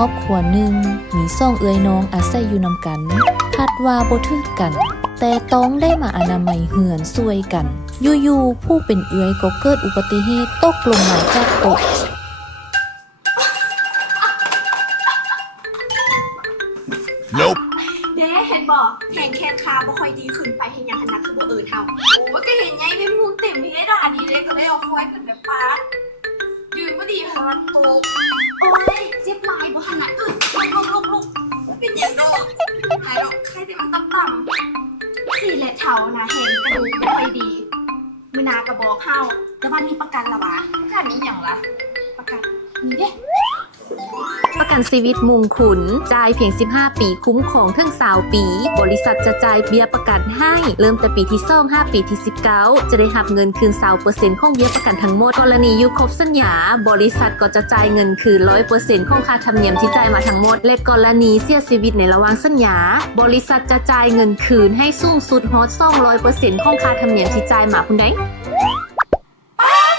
รอบครัวหนึ่งมีซ่องเอื้อยน้องอาศัยอยู่นำกันพัดว่าบ่ถึกกัน แต่ต้องได้มาอนามัยเหือนช่วยกันอยู่ๆผู้เป็นเอื้อยก็เกิดอุบัติเหตุตกลงมาจากโต๊ะ Nope. เด้เห็นบอกแข่งแคนคาบ่ค่อยดีขึ้นไปเห็นยังขนาดคือบ่เฮาโอ้ก็เห็นไงในมุมเต็มเฮ็ดอันนี้เด้ก็เลยเอาฟอยขึ้นแบบป้ายืนบ่ดีเพราะมันโตกโอ้ยเจ็บหลายบ่ขนาดลุกเป็นหยังดอกหายดอกไข้แต่มันต่ำๆสี่แหละเฒ่านะเห็นกระดูกบ่ค่อยดีมื้อหน้าก็บอกเฮาแต่ว่ามีประกันละวะประกันนี้หยังล่ะประกันมีเด้ ประกันชีวิตมุงขุนจ่ายเพียง 15 ปีคุ้มครองถึง20 ปี บริษัทจะจ่ายเบี้ยประกันให้เริ่มแต่ปีที่2 5 ปีที่ 19 จะได้รับเงินคืน 20% ของเบี้ยประกันทั้งหมดกรณีอยู่ครบสัญญาบริษัทก็จะจ่ายเงินคืน 100% ของค่าธรรมเนียมที่จ่ายมาทั้งหมดและกรณีเสียชีวิตในระหว่างสัญญาบริษัทจะจ่ายเงินคืนให้สูงสุดฮอด 200% ของค่าธรรมเนียมที่จ่ายมาพุ่นใด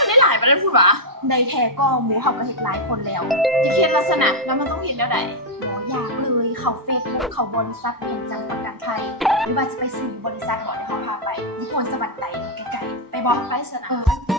มันได้หลายประเด็นพูดหรอ ในแท้ก็หมูเฮาก็เฮ็ดหลายคนแล้ว จะเขียนลักษณะแล้วมันต้องเห็นแล้วไหน หมอยากเลยเขาเฟซบุ๊กเขาบริษัทเวียงจันทร์ประกันภัยไม่ว่าจะไปซื้อบริษัทหมอที่เขาพาไปนิพนธ์สวัสดิ์ไตใกล้ๆไปบอกไปสนะ